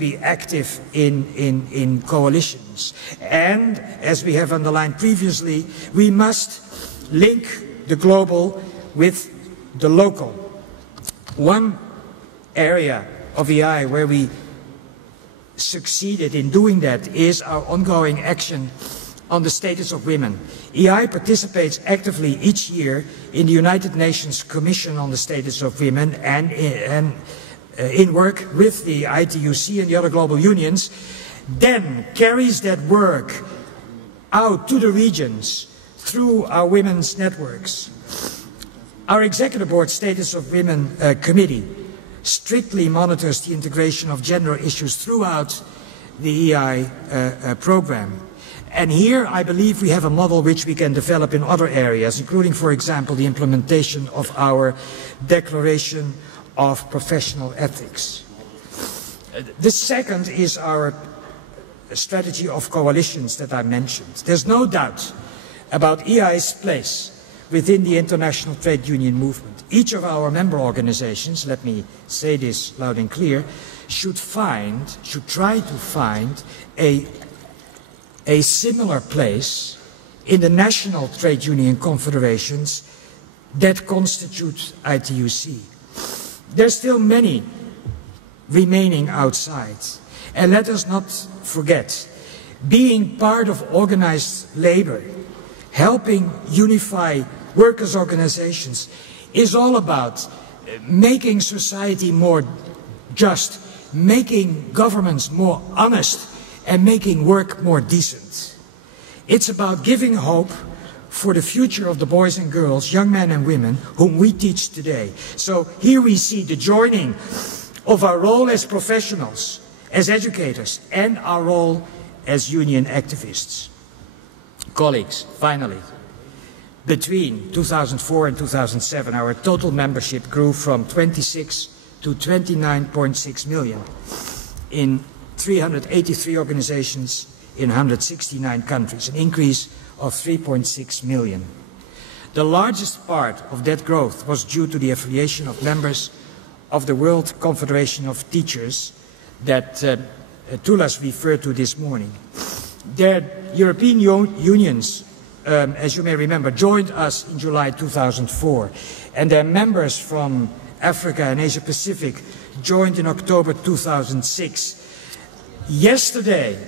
be active in coalitions. And, as we have underlined previously, we must link the global with the local. One area of EI where we succeeded in doing that is our ongoing action on the status of women. EI participates actively each year in the United Nations Commission on the Status of Women and in work with the ITUC and the other global unions, then carries that work out to the regions through our women's networks. Our Executive Board Status of Women Committee strictly monitors the integration of gender issues throughout the EI program. And here I believe we have a model which we can develop in other areas, including, for example, the implementation of our Declaration of Professional Ethics. The second is our strategy of coalitions that I mentioned. There's no doubt about EI's place within the international trade union movement. Each of our member organizations, let me say this loud and clear, should try to find a similar place in the national trade union confederations that constitute ITUC. There's still many remaining outside. And let us not forget, being part of organized labor, helping unify workers' organizations, is all about making society more just, making governments more honest, and making work more decent. It's about giving hope for the future of the boys and girls, young men and women, whom we teach today. So here we see the joining of our role as professionals, as educators, and our role as union activists. Colleagues, finally, between 2004 and 2007, our total membership grew from 26 to 29.6 million in 383 organizations in 169 countries, an increase of 3.6 million. The largest part of that growth was due to the affiliation of members of the World Confederation of Teachers that Tulas referred to this morning. Their European unions, as you may remember, joined us in July 2004, and their members from Africa and Asia Pacific joined in October 2006. Yesterday,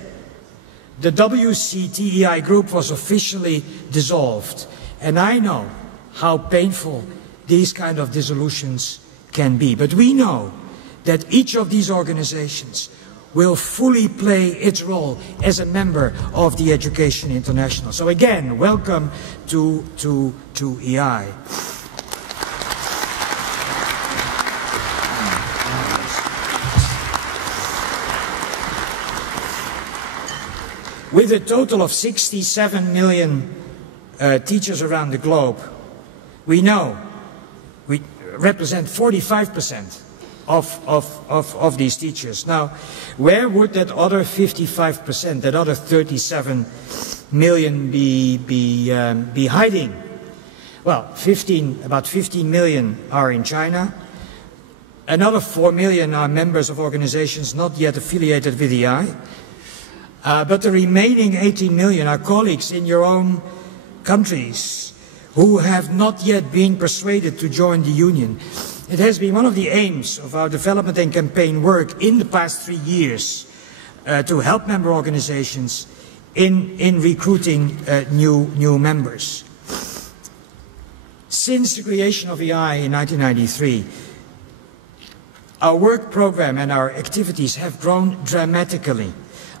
the WCTEI group was officially dissolved, and I know how painful these kind of dissolutions can be. But we know that each of these organizations will fully play its role as a member of the Education International. So again, welcome to EI. With a total of 67 million teachers around the globe, we know we represent 45% of these teachers. Now, where would that other 55%, that other 37 million be hiding? Well, about 15 million are in China. Another 4 million are members of organizations not yet affiliated with EI. But the remaining 18 million are colleagues in your own countries who have not yet been persuaded to join the union. It has been one of the aims of our development and campaign work in the past 3 years to help member organizations in recruiting new members. Since the creation of EI in 1993, our work program and our activities have grown dramatically.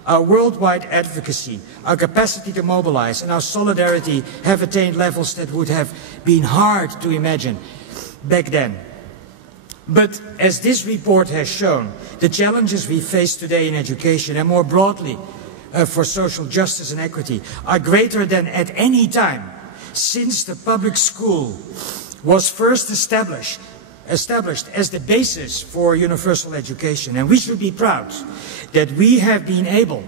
Our worldwide advocacy, our capacity to mobilize, and our solidarity have attained levels that would have been hard to imagine back then. But as this report has shown, the challenges we face today in education and more broadly for social justice and equity are greater than at any time since the public school was first established as the basis for universal education. And we should be proud that we have been able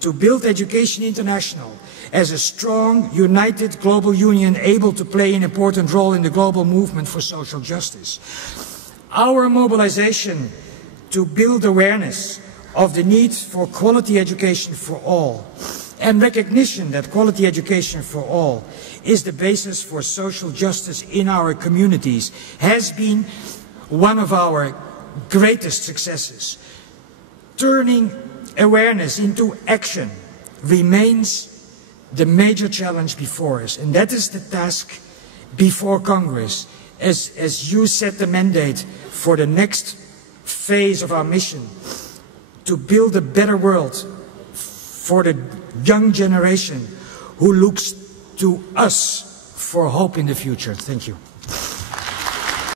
to build Education International as a strong, united global union able to play an important role in the global movement for social justice. Our mobilization to build awareness of the need for quality education for all, and recognition that quality education for all is the basis for social justice in our communities, has been one of our greatest successes. Turning awareness into action remains the major challenge before us, and that is the task before Congress as you set the mandate for the next phase of our mission to build a better world for the young generation who looks to us for hope in the future. Thank you.